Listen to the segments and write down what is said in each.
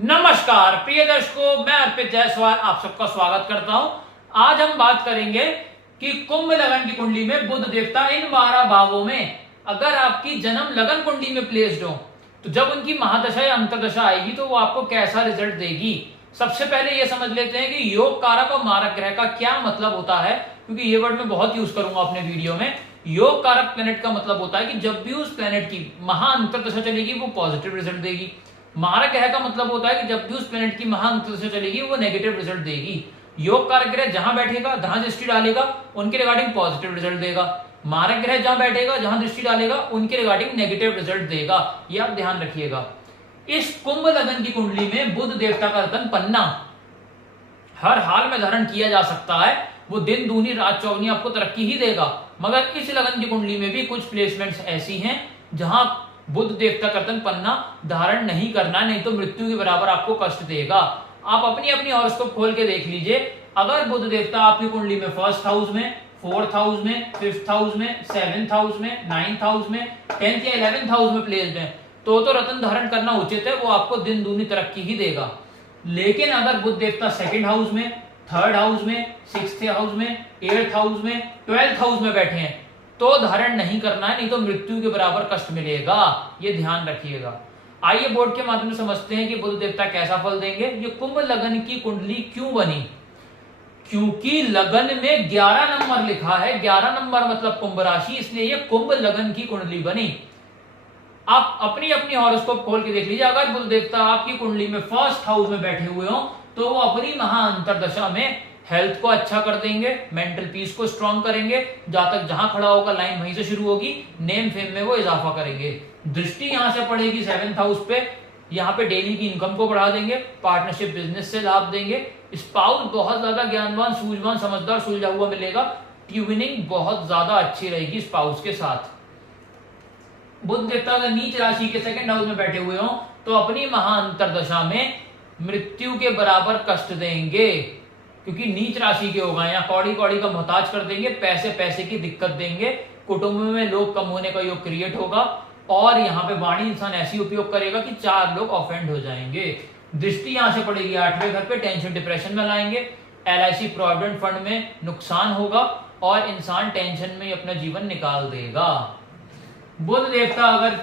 नमस्कार प्रिय दर्शकों, मैं अर्पित जायसवाल आप सबका स्वागत करता हूं। आज हम बात करेंगे कि कुंभ लगन की कुंडली में बुध देवता इन 12 भावों में अगर आपकी जन्म लगन कुंडली में प्लेस्ड हो तो जब उनकी महादशा या अंतरदशा आएगी तो वो आपको कैसा रिजल्ट देगी। सबसे पहले ये समझ लेते हैं कि योग कारक और मारक ग्रह का क्या मतलब होता है, क्योंकि ये वर्ड मैं बहुत यूज करूंगा अपने वीडियो में। योग कारक प्लेनेट का मतलब होता है कि जब भी उस प्लेनेट की महा अंतरदशा चलेगी वो पॉजिटिव रिजल्ट देगी। मारक ग्रह का मतलब होता है कि जब भी उस प्लेनेट की महा अंतरदशा चलेगी वो नेगेटिव रिजल्ट देगी। योग कारक ग्रह जहां बैठेगा, जहां दृष्टि डालेगा उनके रिगार्डिंग पॉजिटिव रिजल्ट देगा। मारक ग्रह जहां बैठेगा, जहां दृष्टि डालेगा उनके रिगार्डिंग नेगेटिव रिजल्ट देगा। ये आप ध्यान रखिएगा। इस कुंभ लगन की कुंडली में बुध देवता का रतन पन्ना हर हाल में धारण किया जा सकता है। वो दिन दूनी रात चौगनी आपको तरक्की ही देगा। मगर इस लगन की कुंडली में भी कुछ प्लेसमेंट्स ऐसी हैं जहां बुध देवता का रतन पन्ना धारण नहीं करना, नहीं तो मृत्यु के बराबर आपको कष्ट देगा। आप अपनी अपनी हॉरोस्कोप खोल के देख लीजिए। अगर बुध देवता आपकी कुंडली में फर्स्ट हाउस में, फोर्थ हाउस में, फिफ्थ हाउस में, सेवेंथ हाउस में, नाइन्थ हाउस में, 10th या 11th हाउस में प्लेस्ड है तो रतन धारण करना उचित है। वो आपको दिन दूनी तरक्की ही देगा। लेकिन अगर बुध देवता सेकंड हाउस में, थर्ड हाउस में, सिक्स्थ हाउस में, एट्थ हाउस में, 12th हाउस में बैठे हैं तो धारण नहीं करना है, नहीं तो मृत्यु के बराबर कष्ट मिलेगा। ये ध्यान रखिएगा। आइए बोर्ड के माध्यम से समझते हैं कि बुध देवता कैसा फल देंगे। ये कुंभ लगन की कुंडली क्यों बनी? क्योंकि लगन में 11 नंबर लिखा है। 11 नंबर मतलब कुंभ राशि, इसलिए ये कुंभ लगन की कुंडली बनी। आप अपनी अपनी हॉरोस्कोप खोल के देख लीजिए। अगर बुध देवता आपकी कुंडली में फर्स्ट हाउस में बैठे हुए हो तो वो अपनी महा अंतरदशा में हेल्थ को अच्छा कर देंगे, मेंटल पीस को स्ट्रॉन्ग करेंगे। जहां खड़ा होगा लाइन वहीं से शुरू होगी। नेम फेम में वो इजाफा करेंगे। दृष्टि यहां से पड़ेगी 7th हाउस पे। यहाँ पे डेली की इनकम को बढ़ा देंगे, पार्टनरशिप बिजनेस से लाभ देंगे। स्पाउस बहुत ज्यादा ज्ञानवान, सूझवान, समझदार, सुलझा हुआ मिलेगा। ट्यूनिंग बहुत ज्यादा अच्छी रहेगी स्पाउस के साथ। बुध देवता अगर नीच राशि के सेकंड हाउस में बैठे हुए हो तो अपनी महा अंतरदशा में मृत्यु के बराबर कष्ट देंगे, क्योंकि नीच राशि के होगा। यहाँ कौड़ी कौड़ी का मोहताज कर देंगे, पैसे की दिक्कत देंगे। कुटुंब में लोग कम होने का योग क्रिएट होगा और यहाँ पे वाणी इंसान ऐसी उपयोग करेगा कि 4 लोग ऑफेंड हो जाएंगे। दृष्टि यहां से पड़ेगी 8वें घर पे, टेंशन डिप्रेशन में लाएंगे। LIC प्रोविडेंट फंड में नुकसान होगा और इंसान टेंशन में अपना जीवन निकाल देगा। बुध देवता अगर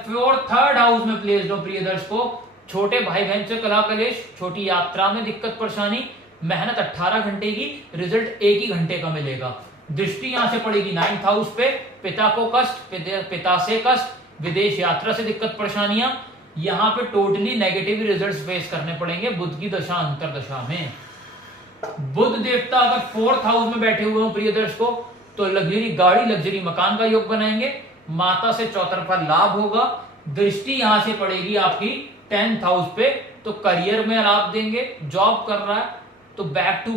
थर्ड हाउस में प्लेस्ड हो प्रिय दर्शकों, छोटे भाई बहन से कलह कलेश, छोटी यात्रा में दिक्कत परेशानी, मेहनत 18 घंटे की, रिजल्ट 1 ही घंटे का मिलेगा। दृष्टि यहां से पड़ेगी 9th हाउस पे, पिता को कष्ट, पिता से कष्ट, विदेश यात्रा से दिक्कत परेशानियां, यहाँ पे टोटली नेगेटिव रिजल्ट्स फेस करने पड़ेंगे बुध की दशा अंतरदशा में। बुध देवता अगर 4th हाउस में बैठे हुए हो प्रिय दर्शकों तो लग्जरी गाड़ी, लग्जरी मकान का योग बनाएंगे। माता से चौतरफा लाभ होगा। दृष्टि यहां से पड़ेगी आपकी 10th हाउस पे तो करियर में लाभ देंगे। जॉब कर रहा है तो बैक टू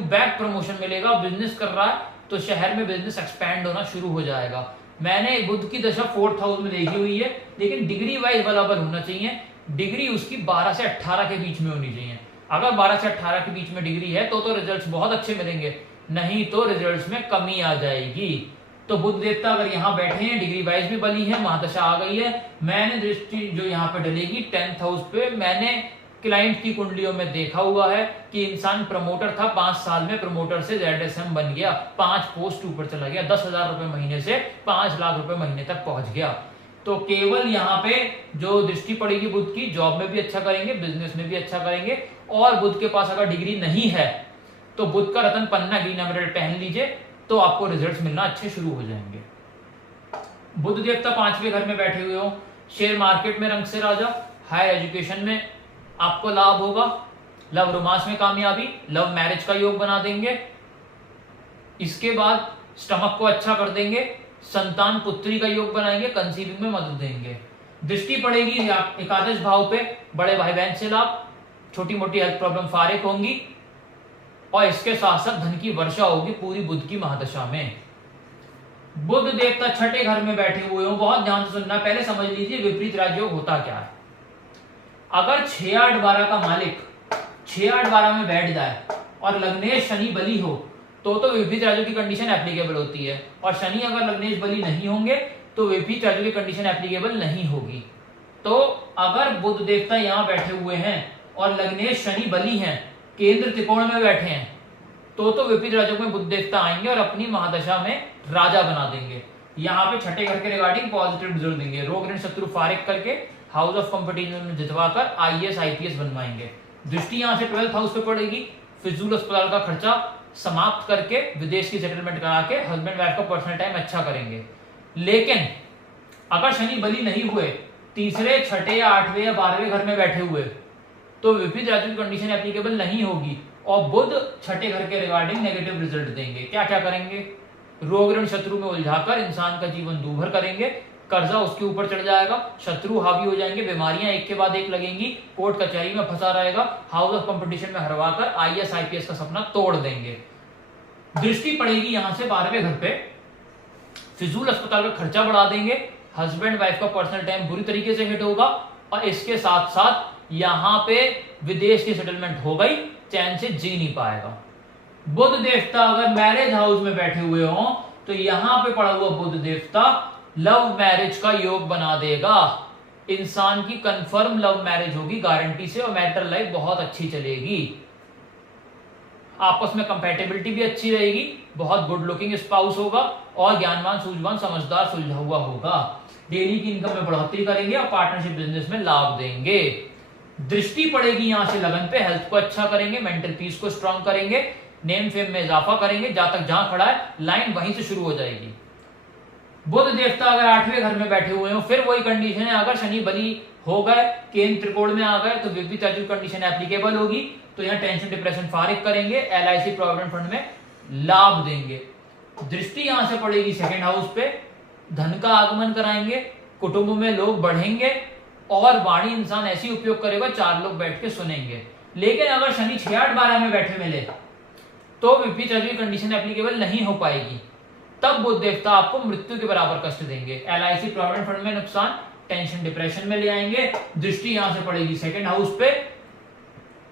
बैक प्रमोशन मिलेगा। बिजनेस कर रहा है तो शहर में बिजनेस एक्सपैंड होना शुरू हो जाएगा। मैंने बुध की दशा 4th हाउस में देखी हुई है, लेकिन डिग्री वाइज बराबर होना चाहिए। डिग्री उसकी 12 से 18 के बीच में होनी चाहिए। अगर 12 से 18 के बीच में डिग्री है तो रिजल्ट्स बहुत अच्छे मिलेंगे, नहीं तो रिजल्ट्स में कमी आ जाएगी। तो बुध देवता अगर यहाँ बैठे हैं, डिग्री वाइज भी बनी है, महादशा आ गई है। मैंने दृष्टि जो यहाँ पे डलेगी 10th हाउस पे, मैंने क्लाइंट की कुंडलियों में देखा हुआ है कि इंसान प्रमोटर था, 5 साल में प्रमोटर से ZSM बन गया, 5 पोस्ट ऊपर चला गया, 10,000 रुपए महीने से 5 लाख रुपए महीने तक पहुंच गया। तो केवल यहाँ पे जो दृष्टि पड़ेगी बुध की, जॉब में भी अच्छा करेंगे, बिजनेस में भी अच्छा करेंगे। और बुध के पास अगर डिग्री नहीं है तो बुध का रतन पन्ना ग्रीन एमराल्ड पहन लीजिए तो आपको रिजल्ट्स मिलना अच्छे शुरू हो जाएंगे। बुध देवता 5वें घर में बैठे हुए हो, शेयर मार्केट में रंग से राजा, हायर एजुकेशन में आपको लाभ होगा, लव रोमांस में कामयाबी, लव मैरिज का योग बना देंगे। इसके बाद स्टमक को अच्छा कर देंगे, संतान पुत्री का योग बनाएंगे, कंसीविंग में मदद देंगे। दृष्टि पड़ेगी एकादश भाव पे, बड़े भाई बहन से लाभ, छोटी मोटी हेल्थ प्रॉब्लम फारिग होंगी और इसके साथ साथ धन की वर्षा होगी पूरी बुध की महादशा में। बुध देवता 6ठे घर में बैठे हुए हो, बहुत ध्यान से सुनना, पहले समझ लीजिए विपरीत राजयोग होता क्या है। अगर 6, 8, 12 का मालिक 6, 8, 12 में बैठ जाए और लग्नेश शनि बली हो तो विपरीत राजयोग की कंडीशन एप्लीकेबल होती है। और शनि अगर लग्नेश बली नहीं होंगे तो विपरीत राजयोग की कंडीशन एप्लीकेबल नहीं होगी। तो अगर बुध देवता यहाँ बैठे हुए हैं और लग्नेश शनि बली हैं, केंद्र त्रिकोण में बैठे हैं, तो विपरीत राजयोग में बुध देवता आएंगे और अपनी महादशा में राजा बना देंगे। यहाँ पे छठे घर के रिगार्डिंग पॉजिटिव रिजल्ट देंगे, रोग ऋण शत्रु फारिग करके हाउस ऑफ कंपटीशन में जितवाकर आईएएस आईपीएस बनवाएंगे। दृष्टि यहाँ से 12th हाउस पे पड़ेगी, फिजूल अस्पताल का खर्चा समाप्त करके विदेश की सेटलमेंट करा के हस्बैंड वाइफ का पर्सनल टाइम अच्छा करेंगे। लेकिन अगर शनि बली नहीं हुए, तीसरे, छठे या 8वें या 12वें घर में बैठे हुए, तो विपरीत राजयोग कंडीशन एप्लीकेबल नहीं होगी और बुध छठे घर के रिगार्डिंग नेगेटिव रिजल्ट देंगे। क्या क्या करेंगे? रोग ऋण शत्रु में उलझाकर इंसान का जीवन दूभर करेंगे, कर्जा उसके ऊपर चढ़ जाएगा, शत्रु हावी हो जाएंगे, बीमारियां एक के बाद एक लगेंगी, कोर्ट कचहरी में फंसा रहेगा, हाउस ऑफ कंपटीशन में हरवाकर आईएएस आईपीएस का सपना तोड़ देंगे। दृष्टि पड़ेगी यहां से 12वें घर पे, फिजूल अस्पताल का खर्चा बढ़ा देंगे, हस्बैंड वाइफ का पर्सनल टाइम बुरी तरीके से हिट होगा और इसके साथ साथ यहां पे विदेश की सेटलमेंट हो गई, चैन से जी नहीं पाएगा। बुध देवता अगर मैरिज हाउस में बैठे हुए हों तो यहां पे पड़ा हुआ बुध देवता लव मैरिज का योग बना देगा। इंसान की कंफर्म लव मैरिज होगी गारंटी से और मैरिटल लाइफ बहुत अच्छी चलेगी, आपस में कंपैटिबिलिटी भी अच्छी रहेगी, बहुत गुड लुकिंग स्पाउस होगा और ज्ञानवान, सूझवान, समझदार, सुलझा हुआ होगा। डेली की इनकम में बढ़ोतरी करेंगे और पार्टनरशिप बिजनेस में लाभ देंगे। दृष्टि पड़ेगी यहां से लगन पे, हेल्थ को अच्छा करेंगे, मेंटल पीस को स्ट्रांग करेंगे, नेम फेम में इजाफा करेंगे, जातक जहां खड़ा है लाइन वहीं से शुरू हो जाएगी। बुध देवता अगर 8वें घर में बैठे हुए हो, फिर वही कंडीशन है, अगर शनि बली हो गए, केंद्र त्रिकोण में आ गए तो विपरीत राजयोग कंडीशन एप्लीकेबल होगी, तो यहाँ टेंशन डिप्रेशन फारिग करेंगे, एलआईसी प्रोविडेंट फंड में लाभ देंगे। दृष्टि यहां से पड़ेगी 2nd हाउस पे, धन का आगमन कराएंगे, कुटुंब में लोग बढ़ेंगे और वाणी इंसान ऐसी उपयोग करेगा 4 लोग बैठ के सुनेंगे। लेकिन अगर शनि 6, 8, 12 में बैठे मिले तो विपरीत राजयोग कंडीशन एप्लीकेबल नहीं हो पाएगी, तब बुध देवता आपको मृत्यु के बराबर कष्ट देंगे, एलआईसी प्रोविडेंट फंड में नुकसान, टेंशन डिप्रेशन में ले आएंगे। दृष्टि यहां से पड़ेगी 2nd हाउस पे,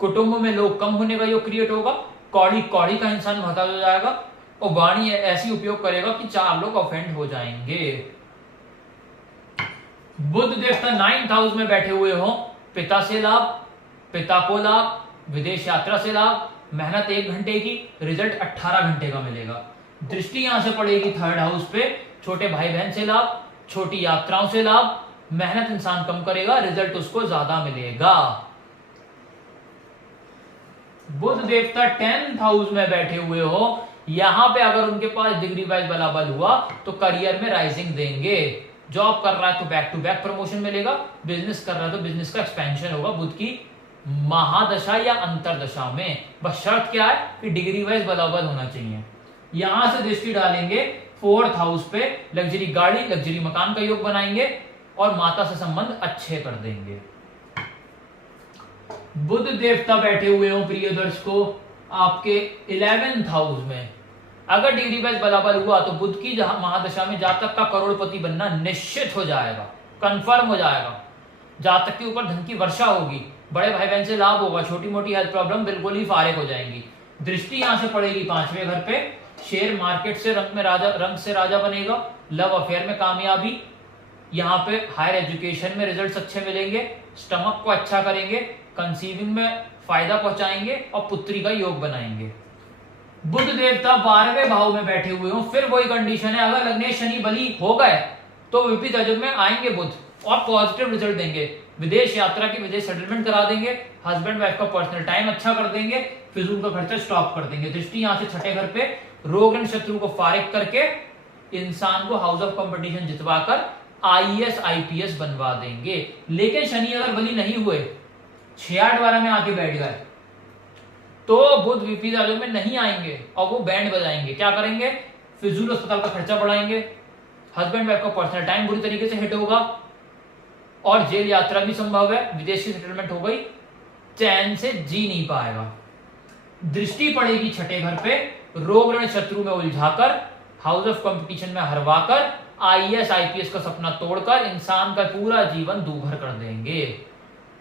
कुटुंब में लोग कम होने का योग क्रिएट होगा, कौड़ी कौड़ी का इंसान महताज हो जाएगा और वाणी ऐसी उपयोग करेगा कि 4 लोग ऑफेंड हो जाएंगे। बुध देवता 9th हाउस में बैठे हुए हो, पिता से लाभ, पिता को लाभ, विदेश यात्रा से लाभ, मेहनत 1 घंटे की, रिजल्ट 18 घंटे का मिलेगा। दृष्टि यहां से पड़ेगी 3rd हाउस पे, छोटे भाई बहन से लाभ, छोटी यात्राओं से लाभ, मेहनत इंसान कम करेगा, रिजल्ट उसको ज्यादा मिलेगा। बुध देवता 10th हाउस में बैठे हुए हो, यहां पे अगर उनके पास डिग्री वाइज बलाबल हुआ तो करियर में राइजिंग देंगे, जॉब कर रहा है तो बैक टू बैक प्रमोशन मिलेगा, बिजनेस कर रहा है तो बिजनेस का एक्सपेंशन होगा बुध की महादशा या अंतरदशा में। बस शर्त क्या है कि डिग्री वाइज बराबर होना चाहिए। यहां से दृष्टि डालेंगे 4th हाउस पे, लग्जरी गाड़ी, लग्जरी मकान का योग बनाएंगे और माता से संबंध अच्छे कर देंगे। बुध देवता बैठे हुए हो प्रिय दर्शकों आपके 11th हाउस में, अगर डिग्री वाइज बराबर हुआ तो बुध की महादशा में जातक का करोड़पति बनना निश्चित हो जाएगा, कंफर्म हो जाएगा। जातक के ऊपर धन की वर्षा होगी, बड़े भाई बहन से लाभ होगा, छोटी मोटी हेल्थ प्रॉब्लम बिल्कुल ही फारिग हो जाएंगी। दृष्टि यहां से पड़ेगी 5वें घर पे, शेयर मार्केट से रंग से राजा बनेगा, लव अफेयर में कामयाबी, यहाँ पे हायर एजुकेशन में रिजल्ट्स अच्छे मिलेंगे, स्टमक को अच्छा करेंगे, कंसीविंग में फायदा पहुंचाएंगे और पुत्री का योग बनाएंगे। बुध देवता 12वें भाव में बैठे हुए हो, फिर वही कंडीशन है, अगर लग्नेश शनि बली हो गए तो विपरीत राजयोग में आएंगे बुध और पॉजिटिव रिजल्ट देंगे, विदेश यात्रा की, विदेश सेटलमेंट करा देंगे, हस्बैंड वाइफ का पर्सनल टाइम अच्छा कर देंगे, फिजूल का खर्चा स्टॉप कर देंगे। दृष्टि यहां से 6ठे घर पे, रोग एंड शत्रु को फारिग करके इंसान को हाउस ऑफ कंपटीशन जितवाकर आईएएस आईपीएस बनवा देंगे। लेकिन शनि अगर बली नहीं हुए, 6, 8, 12 में आके बैठ गए तो बुध विपरीत राजयोग में नहीं आएंगे और वो बैंड बजाएंगे। क्या करेंगे? फिजूल अस्पताल का खर्चा बढ़ाएंगे, हस्बैंड वाइफ का पर्सनल टाइम बुरी तरीके से हिट होगा और जेल यात्रा भी संभव है, विदेश की सेटलमेंट हो गई, चैन से जी नहीं पाएगा। दृष्टि पड़ेगी 6ठे घर पे, रोग ऋण शत्रु में उलझाकर, हाउस ऑफ कंपटीशन में हरवाकर, आईएएस आईपीएस का सपना तोड़कर इंसान का पूरा जीवन दूभर कर देंगे।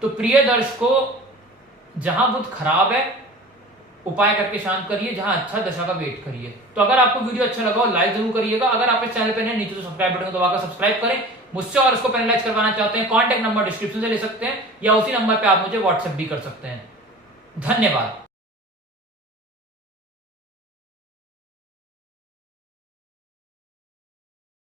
तो प्रिय दर्शकों, जहां बुध खराब है उपाय करके शांत करिए, जहां अच्छा दशा का वेट करिए। तो अगर आपको वीडियो अच्छा लगा हो लाइक जरूर करिएगा, अगर आप इस चैनल पे नए नीचे तो सब्सक्राइब बटन को दबाकर सब्सक्राइब करें मुझसे और उसको पैनलाइज करवाना चाहते हैं, कॉन्टैक्ट नंबर डिस्क्रिप्शन से ले सकते हैं या उसी नंबर पे आप मुझे व्हाट्सएप भी कर सकते हैं। धन्यवाद।